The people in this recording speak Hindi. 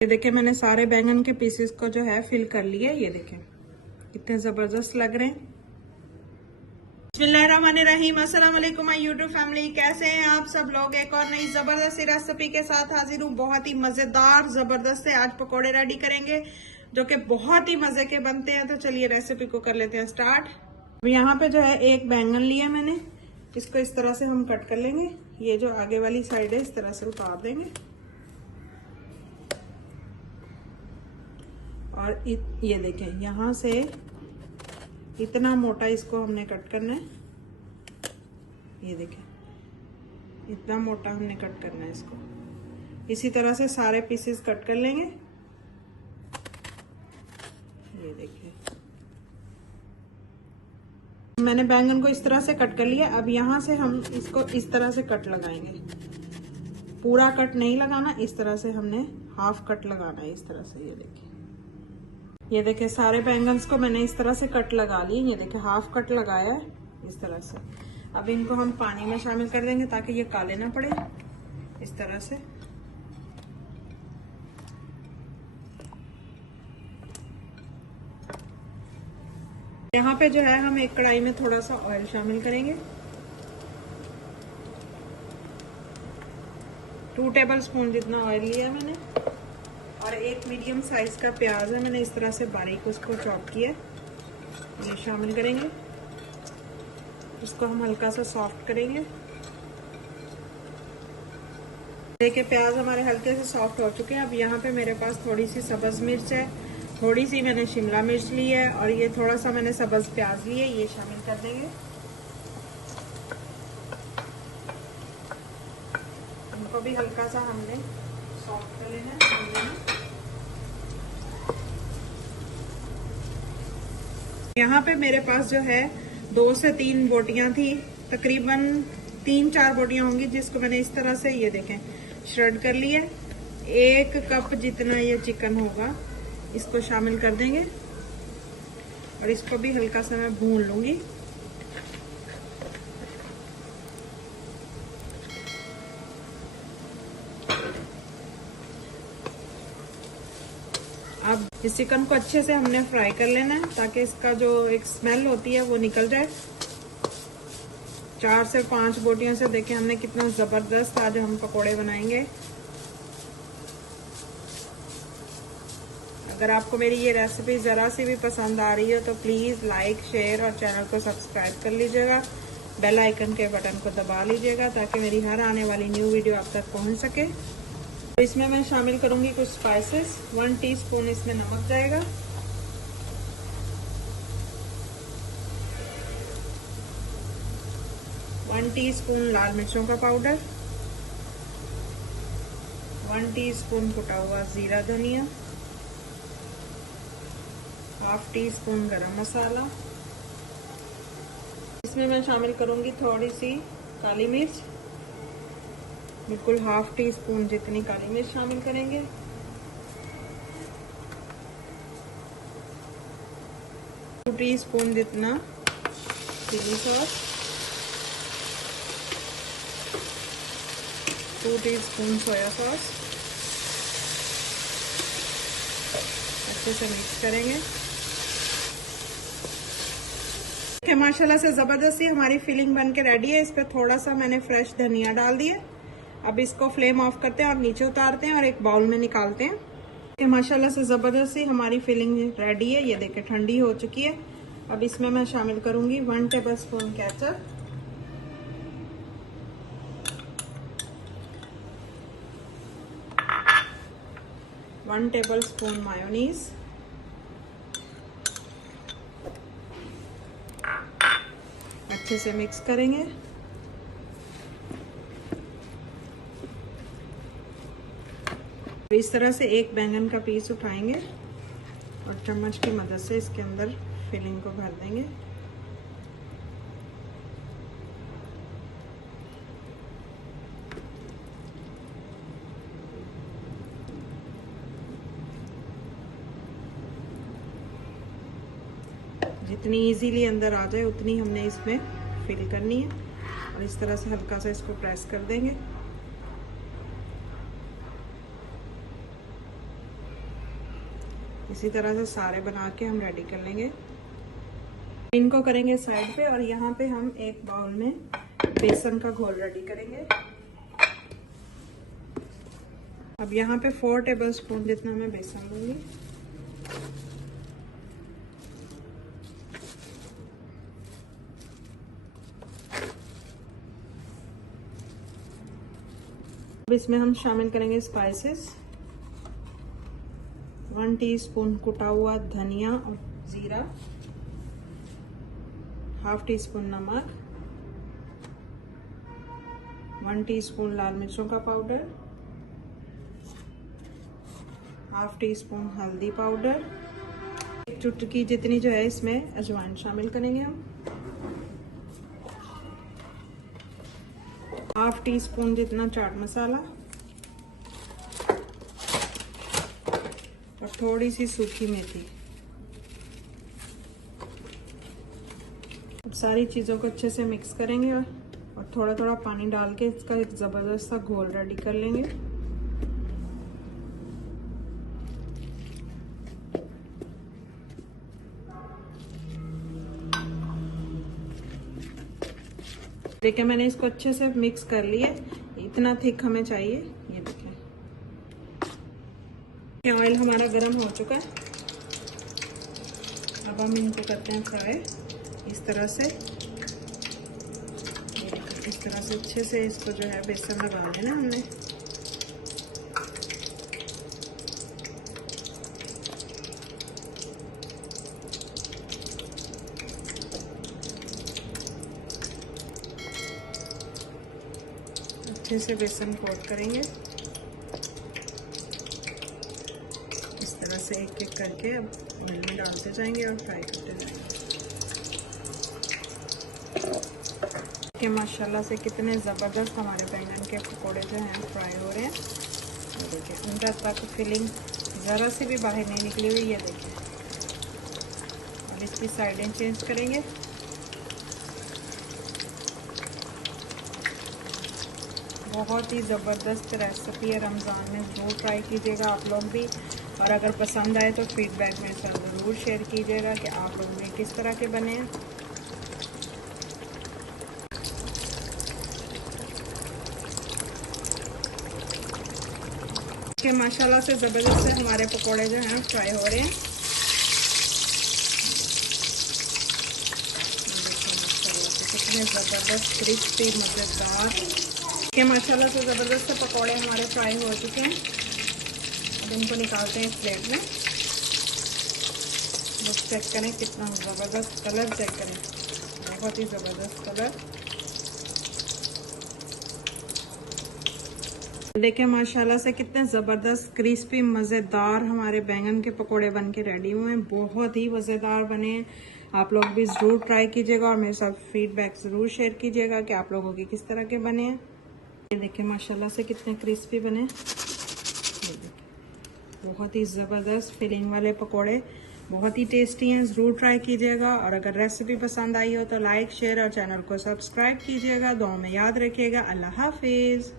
ये देखें मैंने सारे बैंगन के पीसेस को जो है फिल कर लिया। ये देखें कितने जबरदस्त लग रहे हैं। बिस्मिल्लाहिर्रहमानिर्रहीम, अस्सलाम वालेकुम माय यूट्यूब फैमिली। कैसे हैं आप सब लोग? एक और नई जबरदस्त रेसिपी के साथ हाजिर हूँ। बहुत ही मजेदार जबरदस्त से आज पकोड़े रेडी करेंगे जो कि बहुत ही मजे के बनते हैं। तो चलिए रेसिपी को कर लेते हैं स्टार्ट। अब यहाँ पे जो है एक बैंगन लिया मैंने, इसको इस तरह से हम कट कर लेंगे। ये जो आगे वाली साइड है इस तरह से उतार देंगे और ये देखें यहाँ से इतना मोटा इसको हमने कट करना है। ये देखें इतना मोटा हमने कट करना है इसको। इसी तरह से सारे पीसेस कट कर लेंगे। ये देखिए मैंने बैंगन को इस तरह से कट कर लिया। अब यहाँ से हम इसको इस तरह से कट लगाएंगे। पूरा कट नहीं लगाना, इस तरह से हमने हाफ कट लगाना है इस तरह से। ये देखिए सारे बैंगन्स को मैंने इस तरह से कट लगा लिए। ये देखिए हाफ कट लगाया है इस तरह से। अब इनको हम पानी में शामिल कर देंगे ताकि ये काले ना पड़े। इस तरह से यहाँ पे जो है हम एक कढ़ाई में थोड़ा सा ऑयल शामिल करेंगे। 2 टेबल स्पून जितना ऑयल लिया है मैंने। और एक मीडियम साइज का प्याज है, मैंने इस तरह से बारीक उसको चॉप किया। ये शामिल करेंगे। इसको हम हल्का सा सॉफ्ट करेंगे। देखिए प्याज हमारे हल्के से सॉफ्ट हो चुके हैं। अब यहाँ पे मेरे पास थोड़ी सी सब्ज मिर्च है, थोड़ी सी मैंने शिमला मिर्च ली है और ये थोड़ा सा मैंने सब्ज प्याज ली है। ये शामिल कर देंगे। इनको भी हल्का सा हमने सॉफ्ट कर लेना है। यहाँ पे मेरे पास जो है 2 से 3 बोटियां थी, तकरीबन 3-4 बोटियां होंगी, जिसको मैंने इस तरह से ये देखें श्रेड कर लिया। 1 कप जितना ये चिकन होगा इसको शामिल कर देंगे और इसको भी हल्का सा मैं भून लूंगी। अब इस चिकन को अच्छे से हमने फ्राई कर लेना है ताकि इसका जो एक स्मेल होती है वो निकल जाए। 4 से 5 बोटियों से देखें हमने कितना जबरदस्त आज हम पकोड़े बनाएंगे। अगर आपको मेरी ये रेसिपी जरा सी भी पसंद आ रही हो तो प्लीज लाइक शेयर और चैनल को सब्सक्राइब कर लीजिएगा। बेल आइकन के बटन को दबा लीजिएगा ताकि मेरी हर आने वाली न्यू वीडियो आप तक पहुंच सके। इसमें मैं शामिल करूंगी कुछ स्पाइसेस। 1 टीस्पून इसमें नमक जाएगा। 1 टीस्पून लाल मिर्चों का पाउडर। 1 टीस्पून कुटा हुआ जीरा धनिया। 1/2 टीस्पून गरम मसाला। इसमें मैं शामिल करूंगी थोड़ी सी काली मिर्च, बिल्कुल 1/2 टीस्पून जितनी काली मिर्च शामिल करेंगे। 2 टीस्पून जितना chilli sauce. 2 teaspoon soya sauce. अच्छे से मिक्स करेंगे। माशाल्लाह से जबरदस्ती हमारी फिलिंग बन के रेडी है। इस पर थोड़ा सा मैंने फ्रेश धनिया डाल दिया। अब इसको फ्लेम ऑफ करते हैं और नीचे उतारते हैं और एक बाउल में निकालते हैं। माशाल्लाह से जबरदस्ती हमारी फिलिंग रेडी है। ये देखें ठंडी हो चुकी है। अब इसमें मैं शामिल करूंगी 1 table spoon ketchup, 1 table spoon mayonnaise, अच्छे से मिक्स करेंगे। इस तरह से एक बैंगन का पीस उठाएंगे और चम्मच की मदद से इसके अंदर फिलिंग को भर देंगे। जितनी इजीली अंदर आ जाए उतनी हमने इसमें फिल करनी है और इस तरह से हल्का सा इसको प्रेस कर देंगे। इसी तरह से सारे बना के हम रेडी कर लेंगे। इनको करेंगे साइड पे और यहाँ पे हम एक बाउल में बेसन का घोल रेडी करेंगे। अब यहाँ पे 4 टेबलस्पून जितना मैं बेसन लूंगी। अब इसमें हम शामिल करेंगे स्पाइसेस। 1 टीस्पून कुटा हुआ धनिया और जीरा, 1/2 टीस्पून नमक, 1 टीस्पून लाल मिर्चों का पाउडर, 1/2 टीस्पून हल्दी पाउडर, 1 चुटकी जितनी जो है इसमें अजवाइन शामिल करेंगे हम, 1/2 टीस्पून जितना चाट मसाला और थोड़ी सी सूखी मेथी। सारी चीज़ों को अच्छे से मिक्स करेंगे और थोड़ा थोड़ा पानी डाल के इसका एक ज़बरदस्त सा घोल रेडी कर लेंगे। देखिए मैंने इसको अच्छे से मिक्स कर लिया। इतना थिक हमें चाहिए। ये देखिए ऑयल हमारा गर्म हो चुका है। अब हम इनको करते हैं फ्राई इस तरह से। इस तरह से अच्छे से इसको जो है बेसन लगा देना हमने। अच्छे से बेसन कोट करेंगे इस तरह से एक एक करके। अब ऑयल में डालते जाएंगे और फ्राई करते जाएंगे कि माशाल्लाह से कितने ज़बरदस्त हमारे बैंगन के पकोड़े जो हैं फ्राई हो रहे हैं। ये देखिए अंदर तक फिलिंग ज़रा से भी बाहर नहीं निकली हुई। ये देखिए अब इसकी साइडें चेंज करेंगे। बहुत ही ज़बरदस्त रेसिपी है, रमज़ान में ज़रूर ट्राई कीजिएगा आप लोग भी। और अगर पसंद आए तो फीडबैक मेरे साथ ज़रूर शेयर कीजिएगा कि आप लोग भी किस तरह के बने हैं। कि माशाल्लाह से ज़बरदस्त से हमारे पकोड़े जो हैं फ्राई हो रहे हैं। कितने ज़बरदस्त क्रिस्पी मज़ेदार के माशाल्लाह से ज़बरदस्त से पकोड़े हमारे फ्राई हो चुके हैं। अब इनको निकालते हैं इस प्लेट में। बस चेक करें कितना ज़बरदस्त कलर, चेक करें बहुत ही ज़बरदस्त कलर। देखें माशाल्लाह से कितने ज़बरदस्त क्रिस्पी मज़ेदार हमारे बैंगन के पकोड़े बन के रेडी हुए हैं। बहुत ही मज़ेदार बने हैं। आप लोग भी ज़रूर ट्राई कीजिएगा और मेरे साथ फीडबैक ज़रूर शेयर कीजिएगा कि आप लोगों के किस तरह के बने हैं। ये देखिए माशाल्लाह से कितने क्रिस्पी बने। बहुत ही ज़बरदस्त फिलिंग वाले पकोड़े, बहुत ही टेस्टी हैं। ज़रूर ट्राई कीजिएगा और अगर रेसिपी पसंद आई हो तो लाइक शेयर और चैनल को सब्सक्राइब कीजिएगा। दुआ में याद रखिएगा। अल्लाह हाफिज़।